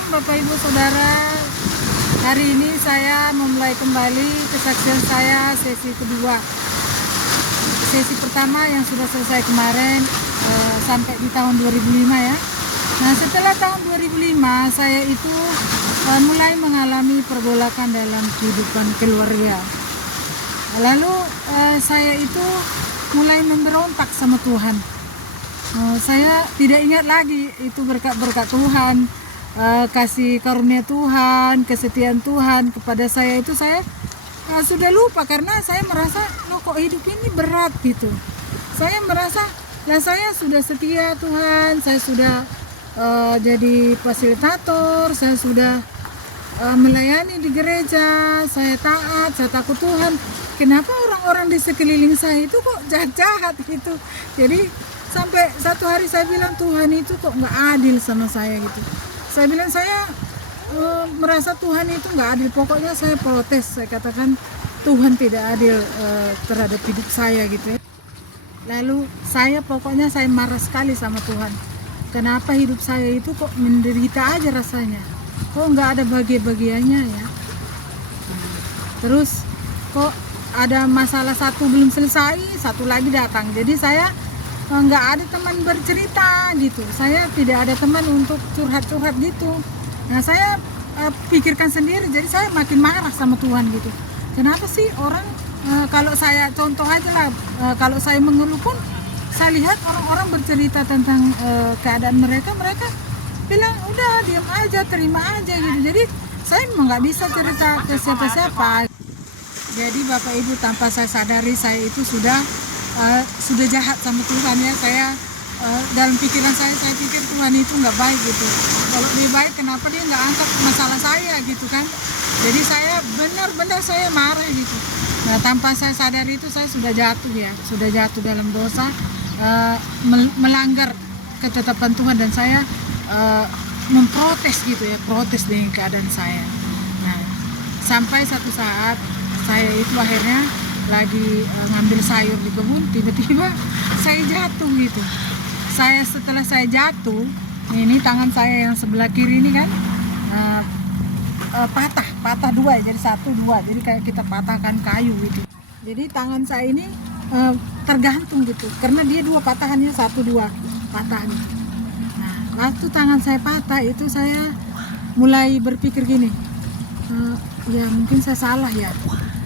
Shalom Bapak Ibu Saudara. Hari ini saya memulai kembali kesaksian saya sesi kedua. Sesi pertama yang sudah selesai kemarin sampai di tahun 2005 ya. Nah, setelah tahun 2005 saya itu mulai mengalami pergolakan dalam kehidupan keluarga. Lalu saya itu mulai memberontak sama Tuhan. Saya tidak ingat lagi itu berkat-berkat Tuhan, kasih karunia Tuhan, kesetiaan Tuhan kepada saya itu saya sudah lupa karena saya merasa loh kok hidup ini berat gitu. Saya merasa lah saya sudah setia Tuhan, saya sudah jadi fasilitator, saya sudah melayani di gereja, saya taat, saya takut Tuhan. Kenapa orang-orang di sekeliling saya itu kok jahat-jahat gitu? Jadi sampai satu hari saya bilang Tuhan itu kok nggak adil sama saya gitu. Saya bilang saya merasa Tuhan itu nggak adil. Pokoknya saya protes, saya katakan Tuhan tidak adil terhadap hidup saya gitu ya. Lalu pokoknya saya marah sekali sama Tuhan. Kenapa hidup saya itu kok menderita aja rasanya? Kok nggak ada bahagia-bahagianya ya? Terus kok ada masalah satu belum selesai, satu lagi datang. Jadi saya nggak ada teman bercerita gitu, saya tidak ada teman untuk curhat-curhat gitu. Nah saya pikirkan sendiri, jadi saya makin marah sama Tuhan gitu. Kenapa sih orang kalau saya contoh aja lah, kalau saya mengeluh pun saya lihat orang-orang bercerita tentang keadaan mereka bilang udah diam aja, terima aja gitu. Jadi saya memang nggak bisa cerita ke siapa-siapa. Jadi Bapak Ibu, tanpa saya sadari saya itu sudah jahat sama Tuhan ya. Saya dalam pikiran saya pikir Tuhan itu nggak baik gitu. Kalau dia baik kenapa dia nggak angkat masalah saya gitu kan. Jadi saya benar-benar saya marah gitu. Nah, tanpa saya sadari itu saya sudah jatuh ya, sudah jatuh dalam dosa, melanggar ketetapan Tuhan, dan saya memprotes gitu ya, protes dengan keadaan saya. Nah, sampai satu saat saya itu akhirnya lagi ngambil sayur di kebun, tiba-tiba saya jatuh gitu. Setelah saya jatuh, ini tangan saya yang sebelah kiri ini kan patah dua, jadi satu dua, jadi kayak kita patahkan kayu gitu. Jadi tangan saya ini tergantung gitu, karena dia dua patahannya, satu dua patah gitu. Nah, waktu tangan saya patah itu saya mulai berpikir gini, ya mungkin saya salah ya.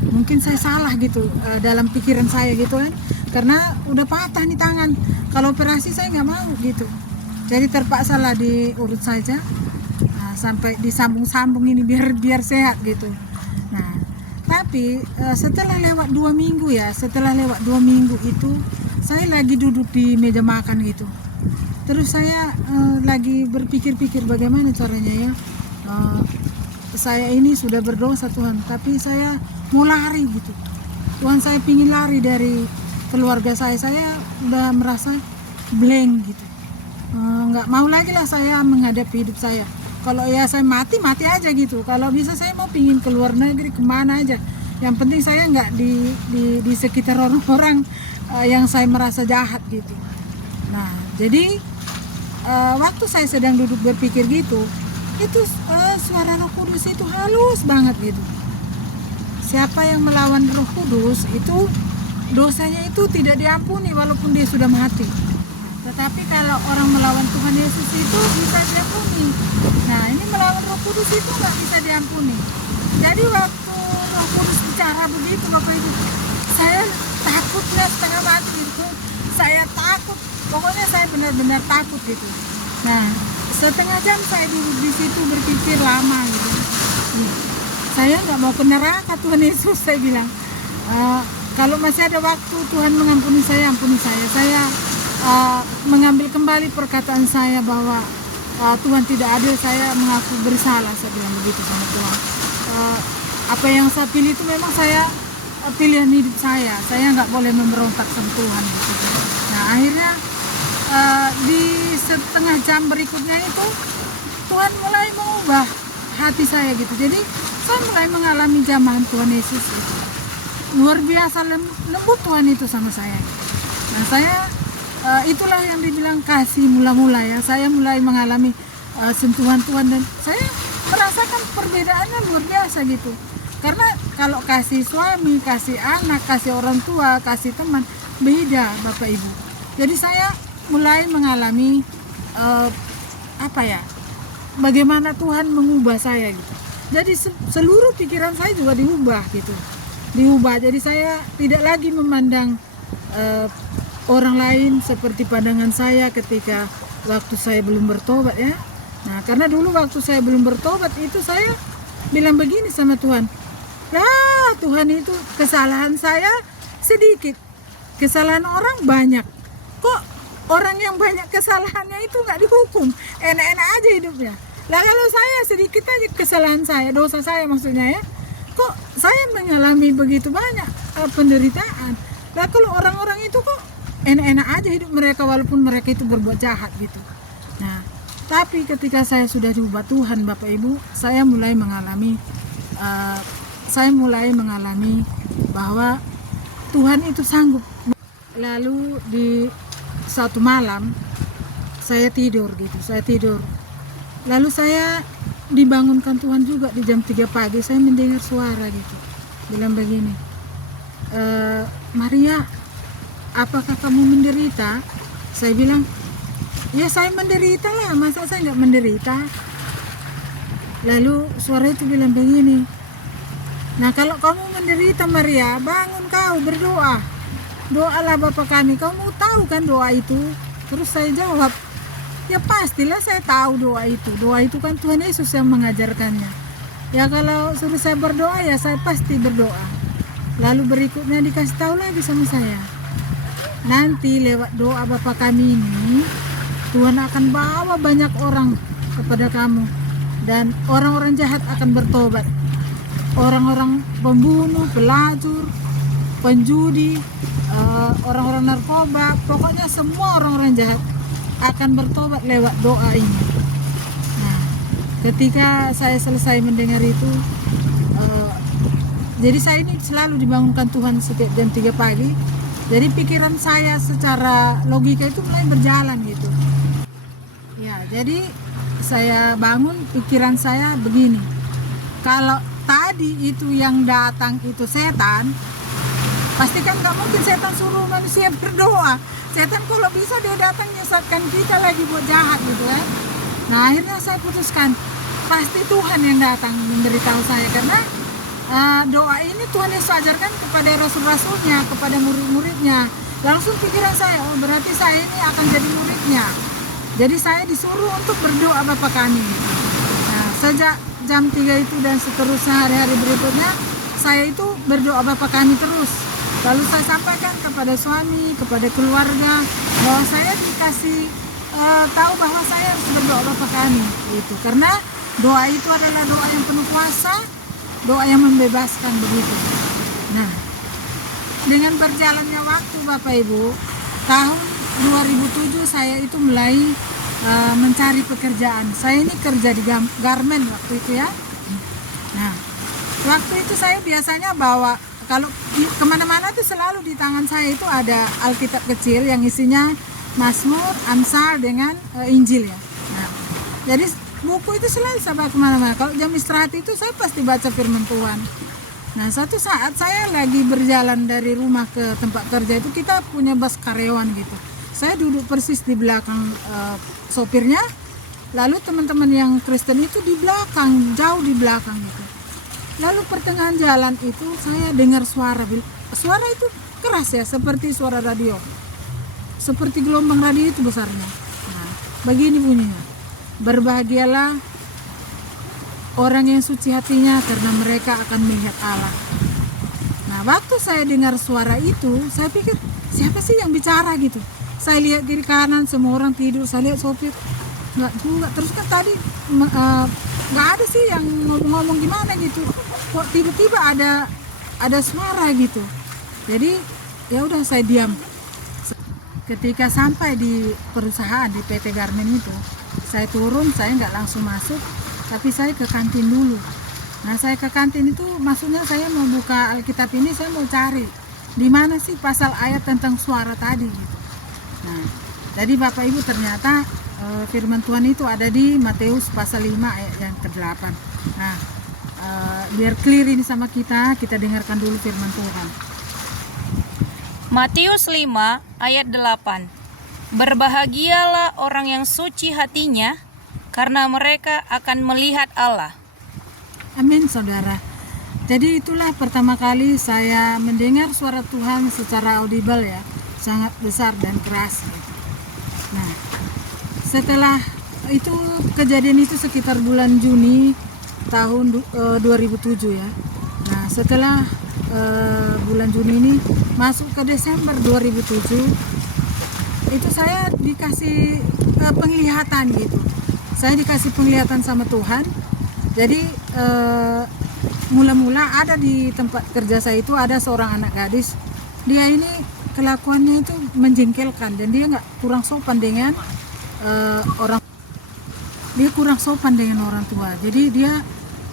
Mungkin saya salah gitu dalam pikiran saya gitu kan, karena udah patah nih tangan, kalau operasi saya nggak mau gitu. Jadi terpaksa lah diurut saja, sampai disambung-sambung ini biar sehat gitu. Nah, tapi setelah lewat 2 minggu ya, setelah lewat 2 minggu itu saya lagi duduk di meja makan gitu. Terus saya lagi berpikir-pikir bagaimana caranya ya, saya ini sudah berdosa Tuhan, tapi saya mau lari gitu. Tuhan, saya pingin lari dari keluarga saya udah merasa blank gitu. Nggak mau lagi lah saya menghadapi hidup saya. Kalau ya saya mati aja gitu. Kalau bisa saya mau pingin keluar negeri, kemana aja. Yang penting saya nggak di sekitar orang-orang yang saya merasa jahat gitu. Nah, jadi waktu saya sedang duduk berpikir gitu, itu suara Roh Kudus itu halus banget gitu. Siapa yang melawan Roh Kudus itu dosanya itu tidak diampuni walaupun dia sudah mati. Tetapi kalau orang melawan Tuhan Yesus itu bisa diampuni. Nah, ini melawan Roh Kudus itu nggak bisa diampuni. Jadi waktu Roh Kudus bicara begitu Bapak Ibu, saya takutnya setengah mati gitu. Saya takut, pokoknya saya benar-benar takut gitu. Nah, setengah jam saya duduk di situ berpikir lama gitu. Saya nggak mau ke neraka Tuhan Yesus, saya bilang. Kalau masih ada waktu Tuhan mengampuni saya, ampuni saya. Saya mengambil kembali perkataan saya bahwa Tuhan tidak adil, saya mengaku bersalah, saya bilang begitu sama Tuhan. Apa yang saya pilih itu memang saya pilihan hidup saya nggak boleh memberontak sama Tuhan gitu. Nah, akhirnya di setengah jam berikutnya itu Tuhan mulai mengubah hati saya gitu. Jadi saya mulai mengalami jamahan Tuhan Yesus gitu. Luar biasa lembut Tuhan itu sama saya. Nah, saya itulah yang dibilang kasih mula-mula ya. Saya mulai mengalami sentuhan Tuhan, dan saya merasakan perbedaannya luar biasa gitu. Karena kalau kasih suami, kasih anak, kasih orang tua, kasih teman, beda Bapak Ibu. Jadi saya mulai mengalami bagaimana Tuhan mengubah saya gitu. Jadi seluruh pikiran saya juga diubah gitu. Jadi saya tidak lagi memandang orang lain seperti pandangan saya ketika waktu saya belum bertobat ya. Nah, karena dulu waktu saya belum bertobat itu saya bilang begini sama Tuhan. Lah, Tuhan, itu kesalahan saya sedikit, kesalahan orang banyak. Kok orang yang banyak kesalahannya itu nggak dihukum, enak-enak aja hidupnya. Lah kalau saya sedikit aja kesalahan saya, dosa saya maksudnya ya, kok saya mengalami begitu banyak penderitaan. Lah kalau orang-orang itu kok enak-enak aja hidup mereka walaupun mereka itu berbuat jahat gitu. Nah, tapi ketika saya sudah diubah Tuhan Bapak Ibu, saya mulai mengalami bahwa Tuhan itu sanggup. Lalu di suatu malam saya tidur. Lalu saya dibangunkan Tuhan juga di jam 3 pagi. Saya mendengar suara gitu, bilang begini, Maria, apakah kamu menderita? Saya bilang, ya saya menderita lah, masa saya nggak menderita. Lalu suara itu bilang begini, nah kalau kamu menderita Maria, bangun kau berdoa. Doalah Bapa kami, kamu tahu kan doa itu? Terus saya jawab, ya pastilah saya tahu doa itu. Doa itu kan Tuhan Yesus yang mengajarkannya. Ya kalau suruh saya berdoa ya saya pasti berdoa. Lalu berikutnya dikasih tahu lagi sama saya, nanti lewat doa Bapa kami ini Tuhan akan bawa banyak orang kepada kamu, dan orang-orang jahat akan bertobat. Orang-orang pembunuh, pelacur, penjudi, orang-orang narkoba, pokoknya semua orang-orang jahat akan bertobat lewat doa ini. Nah, ketika saya selesai mendengar itu, jadi saya ini selalu dibangunkan Tuhan setiap jam 3 pagi. Jadi pikiran saya secara logika itu mulai berjalan gitu. Ya, jadi saya bangun, pikiran saya begini. Kalau tadi itu yang datang itu setan, pasti kan nggak mungkin setan suruh manusia berdoa. Setan kalau bisa dia datang nyesatkan kita lagi buat jahat gitu kan. Nah, akhirnya saya putuskan pasti Tuhan yang datang memberitahu saya, karena doa ini Tuhan Yesus ajarkan kepada rasul-rasulnya, kepada murid-muridnya. Langsung pikiran saya, oh berarti saya ini akan jadi muridnya. Jadi saya disuruh untuk berdoa Bapa kami. Nah, sejak jam 3 itu dan seterusnya hari-hari berikutnya, saya itu berdoa Bapa kami terus. Lalu saya sampaikan kepada suami, kepada keluarga, bahwa saya dikasih tahu bahwa saya harus berdoa Bapa kami. Itu karena doa itu adalah doa yang penuh kuasa, doa yang membebaskan begitu. Nah, dengan berjalannya waktu Bapak Ibu, tahun 2007 saya itu mulai mencari pekerjaan. Saya ini kerja di garmen waktu itu ya. Nah, waktu itu saya biasanya bawa, kalau kemana-mana tuh selalu di tangan saya itu ada Alkitab kecil yang isinya Mazmur, Amsal dengan Injil ya. Nah, jadi buku itu selalu saya bawa kemana-mana. Kalau jam istirahat itu saya pasti baca firman Tuhan. Nah, satu saat saya lagi berjalan dari rumah ke tempat kerja itu, kita punya bus karyawan gitu. Saya duduk persis di belakang sopirnya, lalu teman-teman yang Kristen itu di belakang, jauh di belakang gitu. Lalu pertengahan jalan itu saya dengar suara itu keras ya, seperti suara radio, seperti gelombang radio itu besarnya. Nah, begini bunyinya, berbahagialah orang yang suci hatinya, karena mereka akan melihat Allah. Nah, waktu saya dengar suara itu, saya pikir siapa sih yang bicara gitu. Saya lihat kiri kanan, semua orang tidur. Saya lihat sopir, nggak juga. Terus kan tadi nggak ada sih yang ngomong gimana gitu. Kok tiba-tiba ada suara gitu. Jadi ya udah saya diam. Ketika sampai di perusahaan di PT Garmen itu, saya turun, saya nggak langsung masuk, tapi saya ke kantin dulu. Nah, saya ke kantin itu maksudnya saya mau buka Alkitab ini, saya mau cari di mana sih pasal ayat tentang suara tadi gitu. Nah, jadi Bapak Ibu ternyata firman Tuhan itu ada di Matius pasal 5 ayat yang ke-8. Nah, biar clear ini sama kita dengarkan dulu firman Tuhan. Matius 5 ayat 8. Berbahagialah orang yang suci hatinya, karena mereka akan melihat Allah. Amin, saudara. Jadi itulah pertama kali saya mendengar suara Tuhan secara audible ya, sangat besar dan keras gitu. Nah, setelah itu kejadian itu sekitar bulan Juni tahun 2007 ya. Nah, setelah bulan Juni ini masuk ke Desember 2007, itu saya dikasih penglihatan gitu. Saya dikasih penglihatan sama Tuhan. Jadi mula-mula ada di tempat kerja saya itu ada seorang anak gadis. Dia ini kelakuannya itu menjengkelkan dan dia kurang sopan dengan orang. Dia kurang sopan dengan orang tua. Jadi dia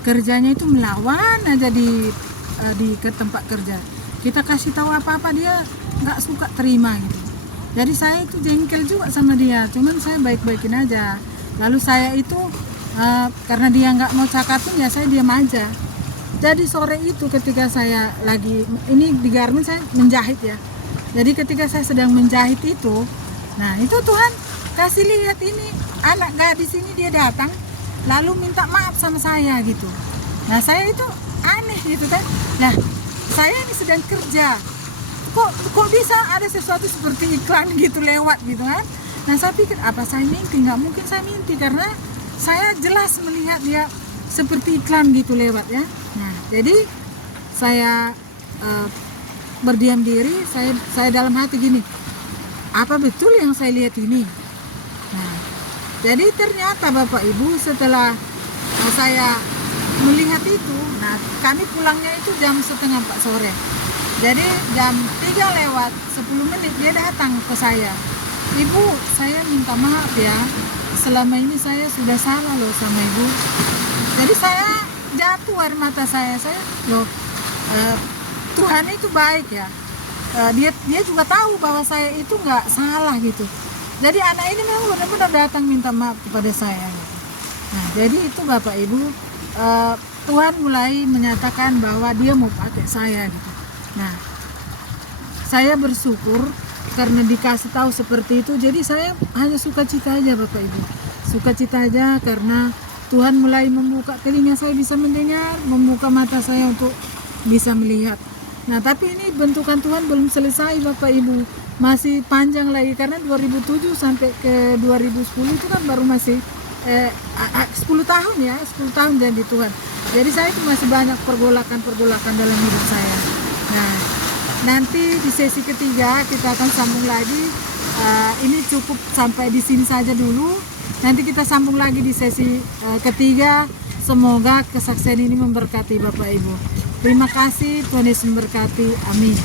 kerjanya itu melawan aja di ke tempat kerja. Kita kasih tahu apa-apa dia nggak suka terima gitu. Jadi saya itu jengkel juga sama dia. Cuman saya baik-baikin aja. Lalu saya itu karena dia nggak mau cakapin ya saya diam aja. Jadi sore itu ketika saya lagi ini di garmen saya menjahit ya. Jadi ketika saya sedang menjahit itu, nah itu Tuhan kasih lihat ini anak gadis ini dia datang lalu minta maaf sama saya gitu. Nah saya itu aneh gitu kan. Nah saya ini sedang kerja. Kok bisa ada sesuatu seperti iklan gitu lewat gitu kan. Nah saya pikir apa saya mimpi? Nggak mungkin saya mimpi karena saya jelas melihat dia seperti iklan gitu lewat ya. Nah jadi saya berdiam diri, saya dalam hati gini, apa betul yang saya lihat ini? Nah, jadi ternyata Bapak Ibu setelah saya melihat itu, nah kami pulangnya itu jam 3:30 sore. Jadi jam 3 lewat 10 menit dia datang ke saya. Ibu, saya minta maaf ya, selama ini saya sudah salah loh sama Ibu. Jadi saya jatuh air mata saya loh, Tuhan itu baik ya. Dia juga tahu bahwa saya itu nggak salah gitu. Jadi anak ini memang benar-benar datang minta maaf kepada saya gitu. Nah jadi itu Bapak Ibu, Tuhan mulai menyatakan bahwa dia mau pakai saya gitu. Nah saya bersyukur karena dikasih tahu seperti itu. Jadi saya hanya sukacita aja Bapak Ibu, sukacita aja karena Tuhan mulai membuka telinga saya bisa mendengar, membuka mata saya untuk bisa melihat. Nah tapi ini bentukan Tuhan belum selesai Bapak Ibu, masih panjang lagi karena 2007 sampai ke 2010 itu kan baru masih 10 tahun ya, 10 tahun jadi Tuhan. Jadi saya itu masih banyak pergolakan dalam hidup saya. Nah nanti di sesi ketiga kita akan sambung lagi. Ini cukup sampai di sini saja dulu. Nanti kita sambung lagi di sesi ketiga. Semoga kesaksian ini memberkati Bapak Ibu. Terima kasih, Tuhan Yesus memberkati. Amin.